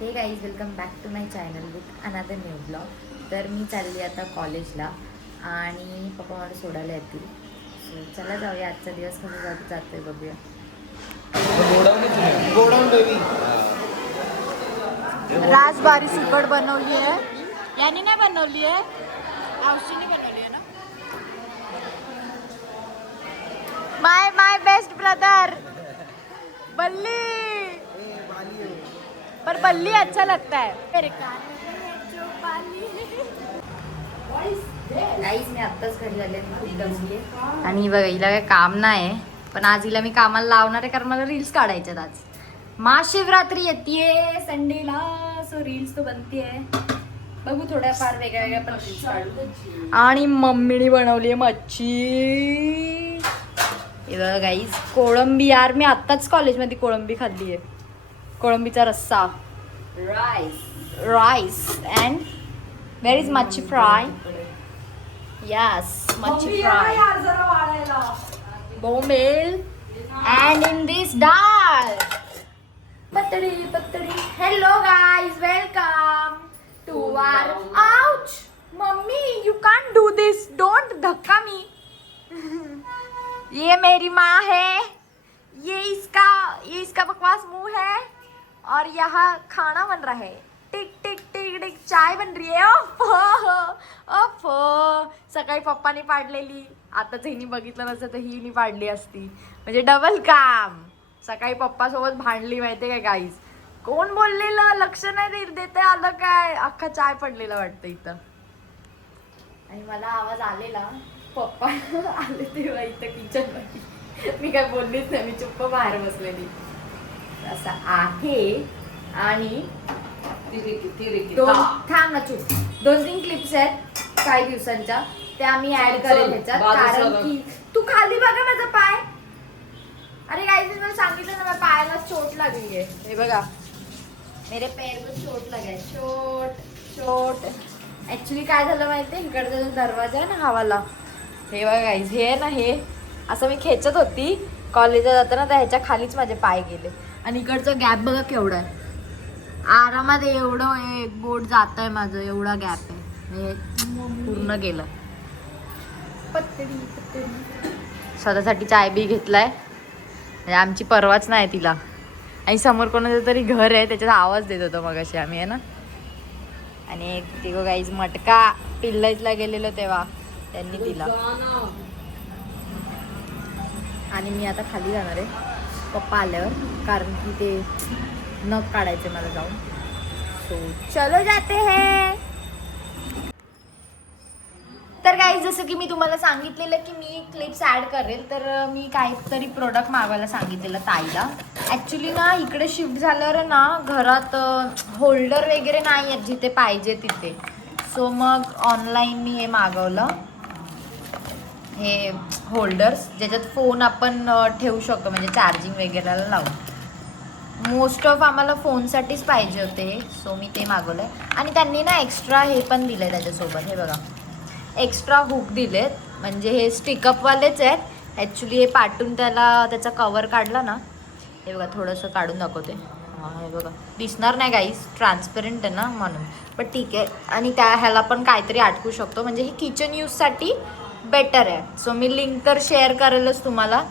Hey guys welcome back to my channel with another new blog तर मी चालली आता कॉलेजला आणि पप्पा मला सोडायला येतील. सो चला जाऊया आजचा दिवस कसा जात आहे बघूया. राजबारी सुकड बनवली आहे. याने नाही बनवली आहे. औशीने बनवली आहे ना? माय माय बेस्ट ब्रदर बल्ली. पर बल्ली अच्छा लगता है। मी आत्ताच घरी आले खूप दमली आणि बघा हिला काही काम नाही पण आज हिला मी कामाला लावणार आहे कारण मला रील्स काढायच्यात आज. महाशिवरात्री येते संडेला सो रील्स तो बनते बघू थोड्याफार वेगळ्या वेगळ्या पण रील्स काढू. आणि मम्मीने बनवली आहे मच्छी गाईज कोळंबी यार मी आत्ताच कॉलेजमध्ये कोळंबी खाल्ली आहे कोळंबीचा रस्सा. Rice rice and where is मच्छी फ्राय यस मच्छी फ्राय बोंबेल अँड इन दिस डाळ पतडी पतडी. Hello guys welcome to our ouch mummy you can't do this don't धक्का मी ये मेरी माँ है. ये इसका ये इसका बकवास मुंह है. और यहाँ खाना बन रहा है। टिक टिक टिक टिक चाय बन रही है। ओफ ओफ। सकाळी पप्पाने पाडलेली. आता हिनी बघितलं नसतं तर हिनी पाडली असती. म्हणजे डबल काम. सकाळी पप्पासोबत भांडली माहितीये काय गाईज कोण बोललेलं? लक्ष नाही दे- देते. आलं काय? अख्खा चाय पडलेला वाटतं इथं. आणि मला आवाज आलेला. पप्पा आले तेव्हा इथं किचन मी काय बोललीच नाही. मी चुप्प बाहेर बसलेली. असं आहे आणि दोन थांब ना चूप दोन तीन क्लिप्स आहेत काही दिवसांच्या. त्या मी ऍड करेल ह्याच्यात. कारण. की तू खाली बघा माझा पाय. अरे काही मला सांगितलं ना माझ्या पायाला चोट लागली आहे हे बघा. मेरे पैर को चोट लगा है चोट चोट. ऍक्च्युली काय झालं माहितीये? इकडचा जो दरवाजा आहे ना हवाला. हे बघा गाईज हे ना हे. असं मी खेचत होती. कॉलेजला जाताना तर ह्याच्या खालीच माझे पाय गेले. आणि इकडचं गॅप बघा केवढा आहे. आरामात एवढं एक बोट जात आहे माझं एवढा गॅप आहे. हे पूर्ण गेलं स्वतःसाठी चाय बी घेतलाय. म्हणजे आमची परवाच नाही तिला. आणि समोर कोणाचं तरी घर आहे त्याच्यात आवाज देत होतो मगाशी आम्ही आहे ना? आणि ती गाईज मटका पिल्लाईजला गेलेलो तेव्हा त्यांनी दिला. आणि मी आता खाली जाणार आहे. पप्पा आल्यावर कारण की ते नख काढायचे मला जाऊन. सो चलो जाते हे. तर काही जसं की मी तुम्हाला सांगितलेलं की मी क्लिप्स ॲड करेल तर मी काहीतरी प्रोडक्ट मागवायला सांगितलेलं ताईला. ॲक्च्युली ना इकडे शिफ्ट झाल्यावर ना घरात होल्डर वगैरे नाही आहेत जिथे पाहिजे तिथे. सो मग ऑनलाईन मी हे मागवलं. हे होल्डर्स ज्याच्यात फोन आपण ठेवू शकतो म्हणजे चार्जिंग वगैरेला लावून. मोस्ट ऑफ आम्हाला फोनसाठीच पाहिजे होते सो मी ते मागवलं आहे आणि त्यांनी ना एक्स्ट्रा हे पण दिलं आहे त्याच्यासोबत हे बघा. एक्स्ट्रा हुक दिलेत म्हणजे हे स्टिकअपवालेच आहेत. ॲक्च्युली हे पाठून त्याला त्याचा कवर काढला ना हे बघा थोडंसं काढून दाखवते. हां हे बघा. दिसणार नाही गाईस ट्रान्सपरंट आहे ना म्हणून. पण ठीक आहे. आणि त्या ह्याला पण काहीतरी आटकू शकतो. म्हणजे हे किचन यूजसाठी बेटर आहे. सो मी लिंक तर शेअर करेलच तुम्हाला.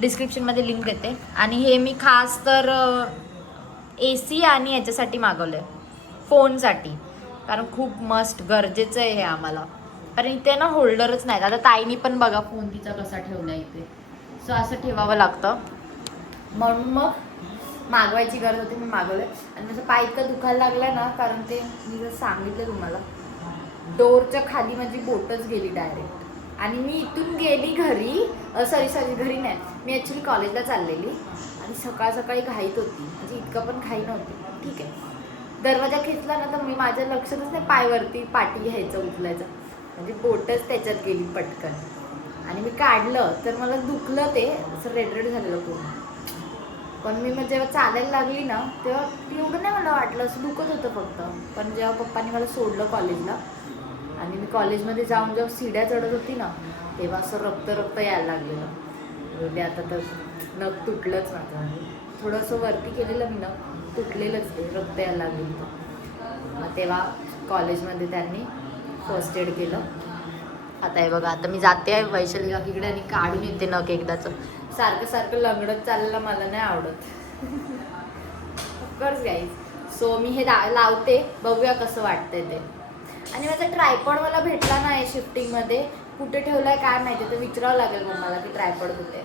डिस्क्रिप्शनमध्ये लिंक देते. आणि हे मी खास तर ए सी आणि याच्यासाठी मागवलं आहे फोनसाठी कारण खूप मस्ट गरजेचं आहे हे आम्हाला. कारण इथे ना होल्डरच नाहीत. आता ताईनी पण बघा फोन तिचा कसा ठेवला इथे. सो असं ठेवावं लागतं. म्हणून मग मागवायची गरज होती मी मागवलं आणि माझं पाय इतकं दुखायला लागलं ना कारण ते मी जर सांगितलं तुम्हाला डोरच्या खाली माझी बोटच गेली डायरेक्ट आणि मी इथून गेली घरी सॉरी सॉरी घरी नाही. मी ॲक्च्युली कॉलेजला चाललेली आणि सकाळ सकाळी घाईत होती. म्हणजे इतकं पण घाई नव्हती. ठीक आहे. दरवाजा खेचला ना तर मी माझ्या लक्षातच नाही पायवरती पाटी घ्यायचं उचलायचं. म्हणजे बोटच त्याच्यात गेली पटकन. आणि मी काढलं तर मला दुखलं ते. असं रेड रेड झालेलं पूर्ण. पण मी मग जेव्हा चालायला लागली ना तेव्हा एवढं नाही मला वाटलं. असं दुखत होतं फक्त. पण जेव्हा पप्पांनी मला सोडलं कॉलेजला आणि मी कॉलेजमध्ये जाऊन जेव्हा सिड्या चढत होती ना तेव्हा असं रक्त रक्त यायला लागलेलं. म्हणजे आता तर नख तुटलंच माझं. थोडंसं वरती केलेलं मी नख तुटलेलंच ते रक्त यायला लागलं होतं. मग तेव्हा कॉलेजमध्ये त्यांनी फर्स्ट एड केलं. आता हे बघा आता मी जाते आहे वैशाली काकीकडे आणि काढून येते नख एकदाचं. सारखं सारखं लंगडत चाललेलं मला नाही आवडत. ऑफकोर्स गाईज सो मी हे ला- लावते. बघूया कसं वाटतंय ते. आणि माझा ट्रायपॉड मला भेटला नाही शिफ्टिंगमध्ये कुठे ठेवलाय काय माहिती तर विचारावं लागेल मग मला की ट्रायपॉड कुठे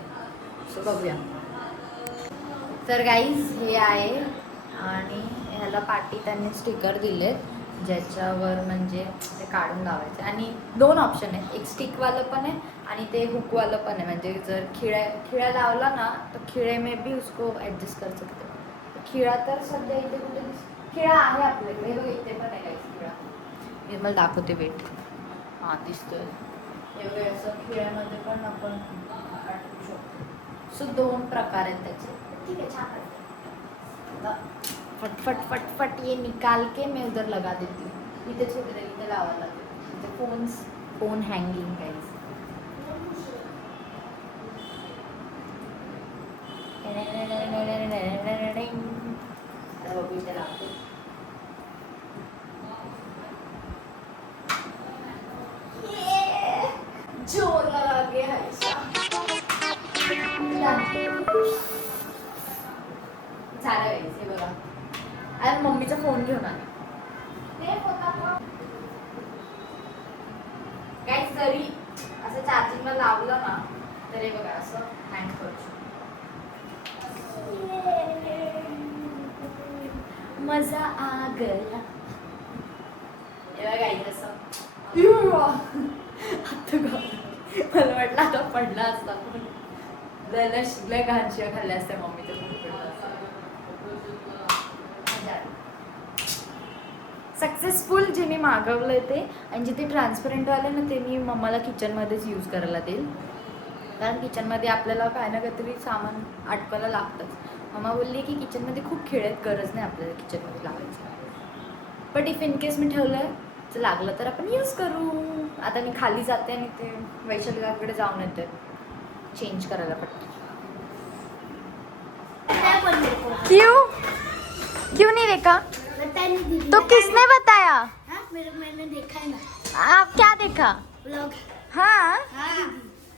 सो बघूया. तर गाईज हे आहे आणि ह्याला पाठी त्यांनी स्टिकर दिलेत ज्याच्यावर म्हणजे ते काढून लावायचं. आणि दोन ऑप्शन आहे एक स्टिकवालं पण आहे आणि ते हुकवालं पण आहे. म्हणजे जर खिळ्या खिळ्या लावला ना तर खिळे मे बी उसको ॲडजस्ट कर सकते हो. खिळा तर सध्या इथे कुठे खिळा आहे आपल्याकडे. इथे पण आहे काही मी मला दाखवते वेट. हां दिसतोय. हे बघ असं खिळ्यामध्ये पण आपण अटकू शकतो. सो दोन प्रकार आहेत त्याचे. ठीक आहे छान वाटतं आता फट फट फट फट ये निकाल के मैं उधर लगा देती हूँ. इथे छोटे इथे लावायला लागते. इथे फोन फोन हँगिंग काहीच आता बघू इथे लावते. झालं हे बघा. अरे मम्मीचा फोन घेऊन आले. काय जरी असं चार्जिंगला लावलं ना तर हे बघा असं हँग करू शकतो. मजा आ गया हे बघा असं. आता मला वाटलं आता पडला असता. लय लय खाल्ल्या असत्या मम्मीच्या सक्सेसफुल जे मी मागवलं ते आणि जे ते ट्रान्सपरंट आले ना ते मी मम्माला किचनमध्येच यूज करायला देईल. कारण किचनमध्ये आपल्याला काय ना काहीतरी सामान आटकायला लागतंच. मम्मा बोलली की किचनमध्ये खूप खेळ आहेत गरज नाही आपल्याला किचनमध्ये लावायचं. बट इफ इन केस मी ठेवलं तर लागलं तर आपण यूज करू. आता मी खाली जाते आणि ते वैशालीकडे जाऊन येते. चेंज करायला पडतं. क्यों? क्यों नहीं देखा? तो किसने बताया? मेरे मैंने देखा है ना. आप क्या देखा? ब्लॉग हाँ? हाँ.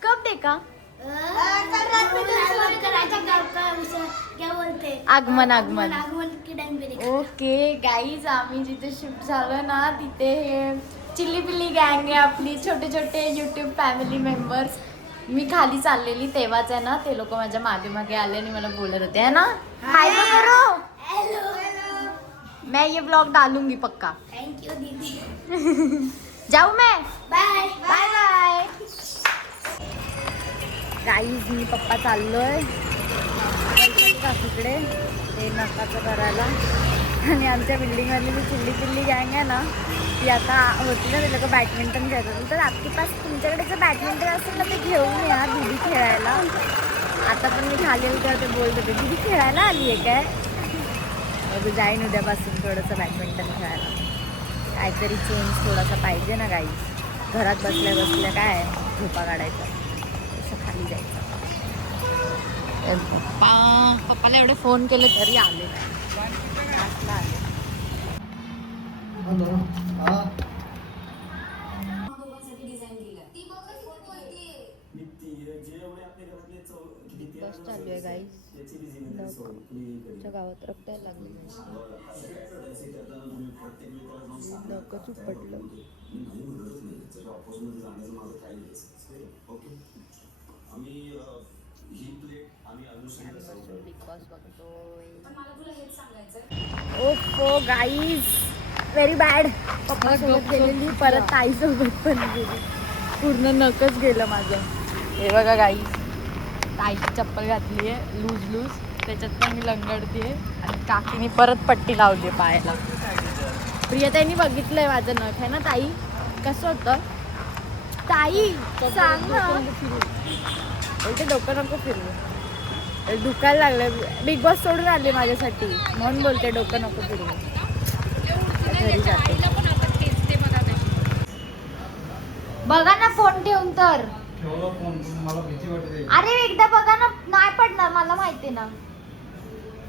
कब देखा? कल रात में तो कराया था गाँव का उसे क्या बोलते? हैं? आगमन, आगमन. आगमन के टाइम पे देखा ओके गाईज आम्ही जिथे शिफ्ट झालो ना तिथे हे चिल्ली पिल्ली गँग आहे आपली छोटे छोटे यूट्यूब फॅमिली मेंबर्स मी खाली चाललेली तेव्हाच आहे ना ते लोक माझ्या मागे मागे आले आणि मला बोलत होते है ना? हाय करो हेलो मैं ये ब्लॉग डालूंगी पक्का. थैंक यू दीदी जाऊ मैं. बाय बाय बाय गाईज मी पप्पा चाललोय. काकीकडे ते नकाचं करायला. आणि आमच्या बिल्डिंगमधली जी चिल्ली चिल्ली गँग आहे ना ती आता होती ना ते लोक बॅडमिंटन खेळत तर आपली पास तुमच्याकडे जर बॅडमिंटन असेल ना ते घेऊन या दिदी खेळायला. आता पण मी खालील आली ते बोलत होते दिदी खेळायला आली आहे काय? मग जाईन उद्यापासून थोडंसं बॅडमिंटन खेळायला. काहीतरी चेंज थोडासा पाहिजे ना काही घरात बसल्या बसल्या काय झोपा काढायचा. असं खाली जायचं. पप्पा पप्पाला एवढे फोन केले तरी आले आले. बस चालू आहे गाईस आमच्या गावात रक्तायला लागले डोकं चुपटलं बिग बॉस बघतोय ओफो गाईज व्हेरी बॅड पप्पा सोबत गेलेली परत ताई सोबत पण गेली. पूर्ण नकच गेलं माझं. हे बघा गाई ताईची चप्पल घातली आहे लूज लूज त्याच्यात पण मी लंगडते आणि काकीने परत पट्टी लावली आहे पायाला. प्रियताईनी बघितलंय माझं नख आहे ना ताई? कसं होतं? ताई सांग ना. बोलते डोकं नको फिरवू दुखायला लागलं बिग बॉस सोडून आले माझ्यासाठी. म्हणून बोलते डोकं नको घरी जाते. बघा ना फोन ठेवून तर. ठेवला फोन मला भीती वाटते. अरे एकदा बघा ना नाही पडणार मला माहिती ना.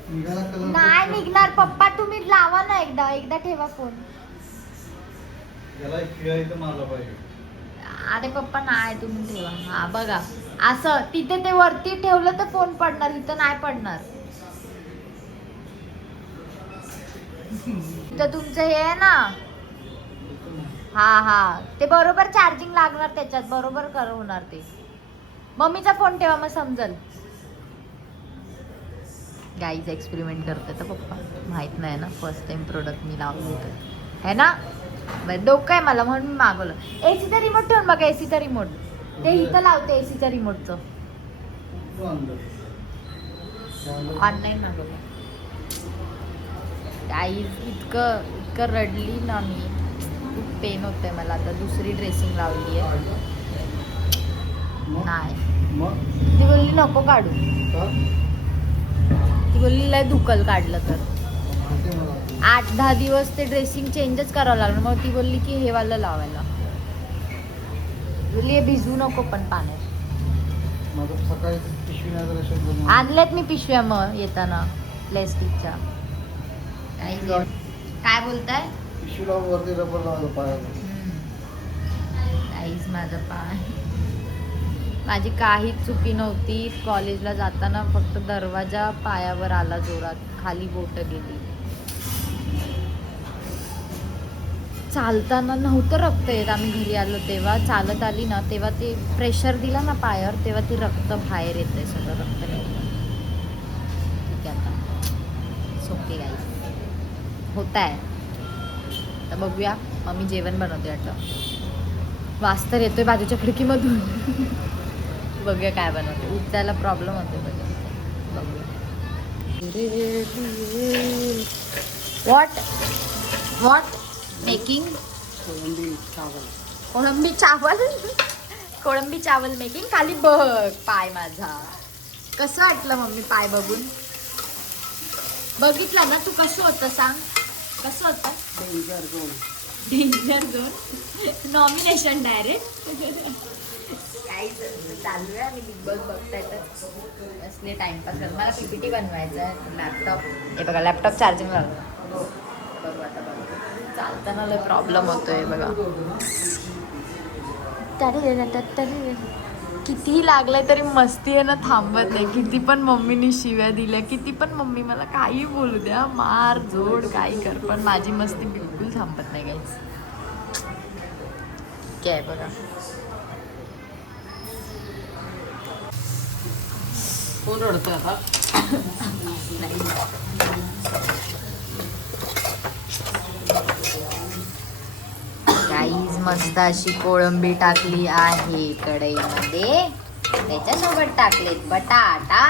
निघाला कलर नाही निघणार पप्पा तुम्ही लावा ना एकदा एकदा ठेवा फोन. याला एक खिळा इथं मारला पाहिजे. अरे पप्पा नाही तुम्ही ठेवा. हा बघा. असं तिथे ते वरती ठेवलं तर फोन पडणार इथं नाही पडणार. तर तुमचं हे आहे ना? हा हा. ते बरोबर चार्जिंग लागणार त्याच्यात. बरोबर कर होणार ते. मम्मीचा फोन ठेवा मग समजल. गाईज एक्सपेरिमेंट करते तर पप्पा. माहीत नाही ना फर्स्ट टाइम प्रोडक्ट मी लावलं होतं. है ना? बरं डोकं आहे मला म्हणून मागवलं. एसीचा रिमोट ठेवून बघा एसीचा रिमोट ते इथं लावते एसीच्या रिमोटचं ऑनलाईन मागवलं. गाईज इतकं इतकं रडली ना मी. खूप पेन होतंय मला. आता दुसरी ड्रेसिंग लावली आहे? नाही. ती बोलली नको काढू? ती बोलली लय दुखल काढलं तर. आठ दहा दिवस ते ड्रेसिंग चेंजच करावं लागलं. मग ती बोलली की हे वाला लावायला. बोलली हे भिजू नको पण पाण्यात. आणल्यात मी पिशव्या मग येताना प्लॅस्टिकच्या काय काय बोलताय? पिशवी लावून वरती रबर लावलं पायाला काहीच माझं पाय. माझी काहीच चुकी नव्हती. कॉलेजला जाताना फक्त दरवाजा पायावर आला जोरात. खाली बोट गेली. चालताना नव्हतं रक्त येत. आम्ही घरी आलो तेव्हा. चालत आली ना तेव्हा ते प्रेशर दिला ना पायावर तेव्हा ते रक्त बाहेर येतंय सगळं. रक्त ठीक आहे आता. सोपे गाई होत आहे तर बघूया. मम्मी जेवण बनवते वाटलं वास तर येतोय बाजूच्या खिडकीमधून. बघूया काय बनवते. उठायला प्रॉब्लेम होते व्हॉट व्हॉट मेकिंग कोळंबी चावल. कोळंबी चावल? मेकिंग खाली बघ. पाय माझा. कसं वाटलं मम्मी पाय बघून? बघितलं ना तू कसं होतं सांग. कसं होतं? डेंजर झोन नॉमिनेशन डायरेक्ट काही चालू आहे आणि बिग बॉस बघताय तर असले टाइमपास करत मला पीपीटी बनवायचं आहे लॅपटॉप हे बघा लॅपटॉप चार्जिंग लागलं बघू आता बघू चालताना लय प्रॉब्लेम होतोय बघा तरी तरी कितीही लागलंय तरी मस्ती आहे ना थांबत नाही. किती पण मम्मीनी शिव्या दिल्या किती पण मम्मी मला काही बोलू द्या मार जोड काही कर पण माझी मस्ती बिलकुल थांबत नाही गाईच काय बघा. कोण रडतं आता. गाईज मस्त अशी कोळंबी टाकली आहे कढईमध्ये. त्याच्यासोबत टाकलेत बटाटा.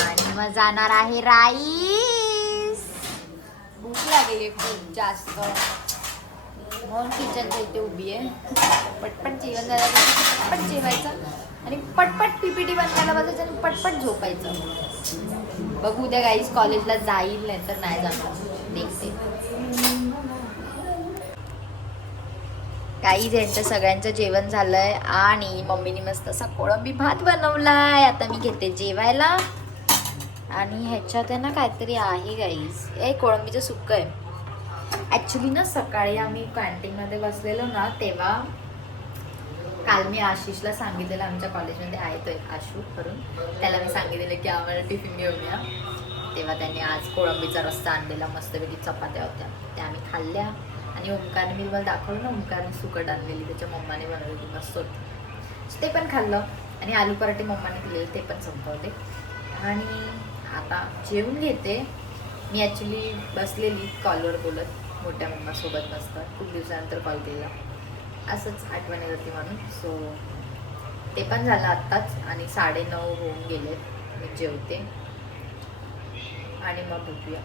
आणि मग जाणार आहे राईस. भूक लागली खूप जास्त. म्हणून किचनच्या इथे उभी आहे. पटपट जेवण झालं पटपट जेवायचं आणि पटपट पीपीटी बनवायला बसायचं आणि पटपट झोपायचं. बघू उद्या गाईस कॉलेजला जाईल नाही तर नाही जाणार. देखते. काही यांचं सगळ्यांचं जेवण झालंय आणि मम्मीने मस्त असा कोळंबी भात बनवलाय. आता मी घेते जेवायला. आणि ह्याच्यात आहे ना काहीतरी आहे गाईस ए कोळंबीचं सुक्क आहे. ॲक्च्युली ना सकाळी आम्ही कॅन्टीनमध्ये बसलेलो ना तेव्हा काल मी आशिषला सांगितलेलं आमच्या कॉलेजमध्ये आहे तो एक आशू करून. त्याला मी सांगितलेलं की आम्हाला टिफिन घेऊन या. तेव्हा त्याने आज कोळंबीचा रस्ता आणलेला मस्तपैकी चपात्या होत्या. त्या आम्ही खाल्ल्या आणि ओंकारने मी तुम्हाला दाखवलं ना ओंकारने सुकट आणलेली त्याच्या मम्माने बनवलेली मस्त होती. ते पण खाल्लं आणि आलू पराठे मम्माने दिलेले ते पण संपवले आणि आता जेवून घेते. मी ॲक्च्युली बसलेली कॉलवर बोलत. मोठ्या मम्मासोबत नसतात खूप दिवसानंतर कॉल केला. असंच आठवण येत म्हणून. सो ते पण झालं आत्ताच आणि साडेनऊ होऊन गेले मी जेवते. आणि मग भेटूया